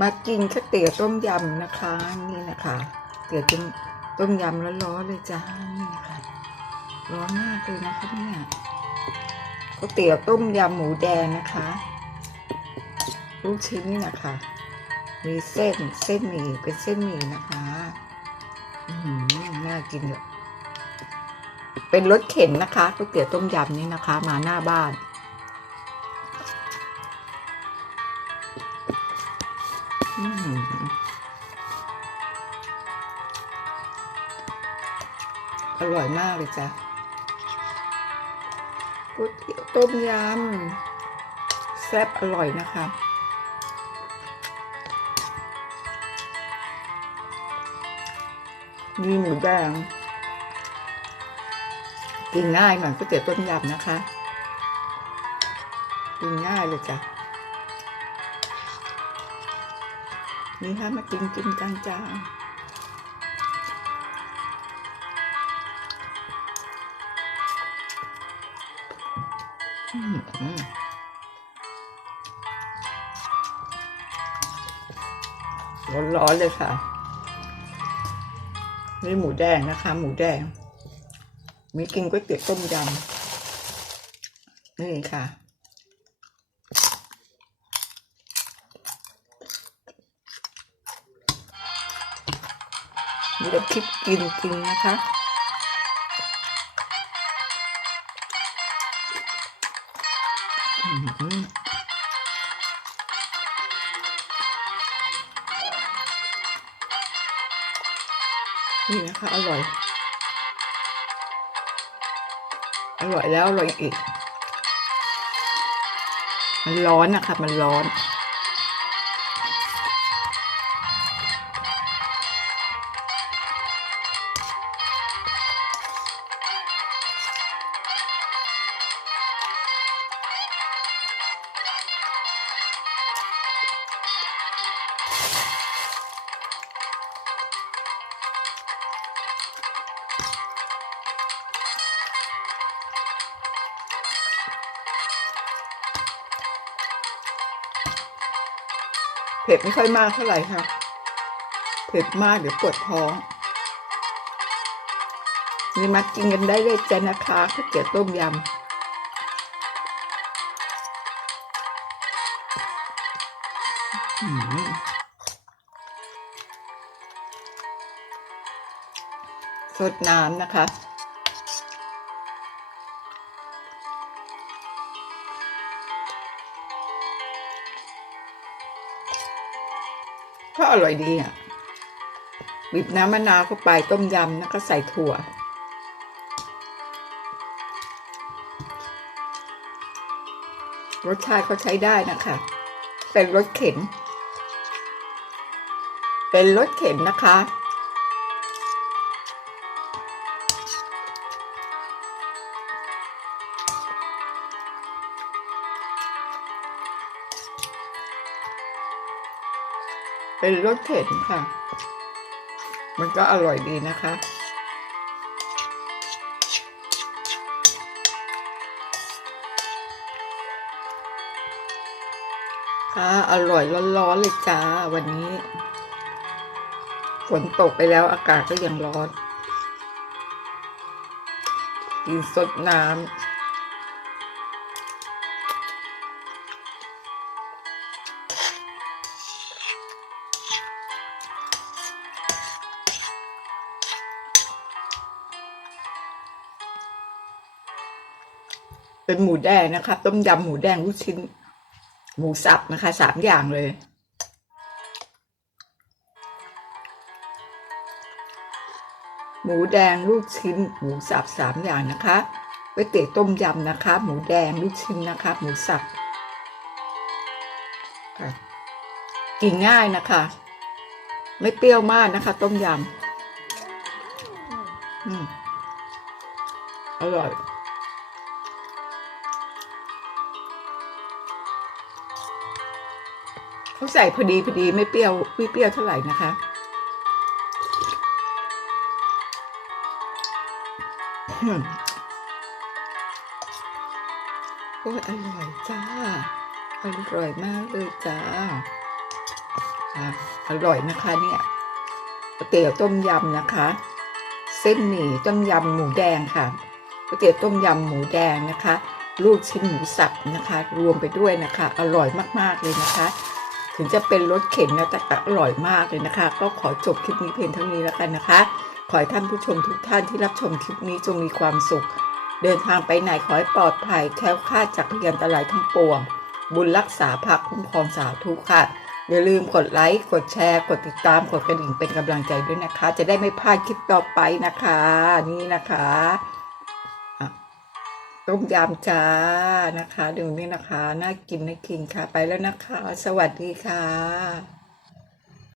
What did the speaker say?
มากินข้าวเตี๋ยวต้มยำนะคะ นี่นะคะเตี๋ยวต้มต้มยำร้อนๆเลยจ้านี่นะคะร้อนมากเลยนะคะเนี่ยก๋วยเตี๋ยวต้มยำหมูแดงนะคะ ลูกชิ้นนี่นะคะ มีเส้นเส้นหมี่เป็นเส้นหมี่นะคะอืมน่ากินเลยเป็นรถเข็นนะคะก๋วยเตี๋ยวต้มยำนี่นะคะ มาหน้าบ้าน อร่อยมากเลยจ้ะก๋วยเตี๋ยวต้มยำแซ่บอร่อยนะคะมีหมูแดงกินง่ายเหมือนก๋วยเตี๋ยวต้มยำนะคะ กินง่ายเลยจ้ะ นี่ค่ะมากินกินจังจ้า ร้อนๆเลยค่ะ นี่หมูแดงนะคะ หมูแดง มีกินก๋วยเตี๋ยวต้มยำนี่ค่ะเดี๋ยวคลิปกินกินนะคะ นี่นะคะอร่อย อร่อยแล้วอร่อยอีก มันร้อนนะคะมันร้อน เผ็ดไม่ค่อยมากเท่าไหร่ค่ะ เผ็ดมากเดี๋ยวปวดท้อง นี่มากินกันได้เลยจ้ะนะคะข้าวเตี๋ยวต้มยำสดน้ำนะคะ ก็อร่อยดีอะบีบน้ำมะนาวเข้าไปต้มยำแล้วก็ใส่ถั่ว รสชาติเขาใช้ได้นะคะ เป็นรสเข็น เป็นรสเข็นนะคะ เป็นรสเข็นค่ะ มันก็อร่อยดีนะคะ ค่ะ อร่อยร้อนๆเลยจ้า วันนี้ ฝนตกไปแล้วอากาศก็ยังร้อน กินสดน้ำ เป็นหมูแดงนะคะ ต้มยำหมูแดงลูกชิ้น หมูสับนะคะสามอย่างเลย หมูแดงลูกชิ้น หมูสับสามอย่างนะคะก๋วยเตี๋ยวต้มยำนะคะ หมูแดงลูกชิ้นนะคะ หมูสับค่ะกินง่ายนะคะ ไม่เปรี้ยวมากนะคะ ต้มยำ อืม อร่อย เขาใส่พอดีพอดีไม่เปรี้ยวไม่เปรี้ยวเท่าไหร่นะคะอืมโอ้ยอร่อยจ้า อร่อยมากเลยจ้า อร่อยนะคะเนี่ยก๋วยเตี๋ยวต้มยำนะคะ เส้นหมี่ต้มยำหมูแดงค่ะก๋วยเตี๋ยวต้มยำหมูแดงนะคะ ลูกชิ้นหมูสับนะคะ รวมไปด้วยนะคะ อร่อยมากๆเลยนะคะ ถึงจะเป็นรสเข็นนะแต่ก็อร่อยมากเลยนะคะ ก็ขอจบคลิปนี้เพียงเท่านี้แล้วกันนะคะ ขอให้ท่านผู้ชมทุกท่านที่รับชมคลิปนี้จงมีความสุข เดินทางไปไหนขอให้ปลอดภัยแคล้วคลาดจากพยันตรายทั้งปวง บุญรักษาภักคุ้มครองสาธุค่ะ อย่าลืมกดไลค์กดแชร์ กดติดตามกดกระดิ่งเป็นกำลังใจด้วยนะคะ จะได้ไม่พลาดคลิปต่อไปนะคะ นี่นะคะ ต้มยำจ้านะคะดูนี่นะคะ น่ากินน่ากินค่ะ ไปแล้วนะคะ สวัสดีค่ะ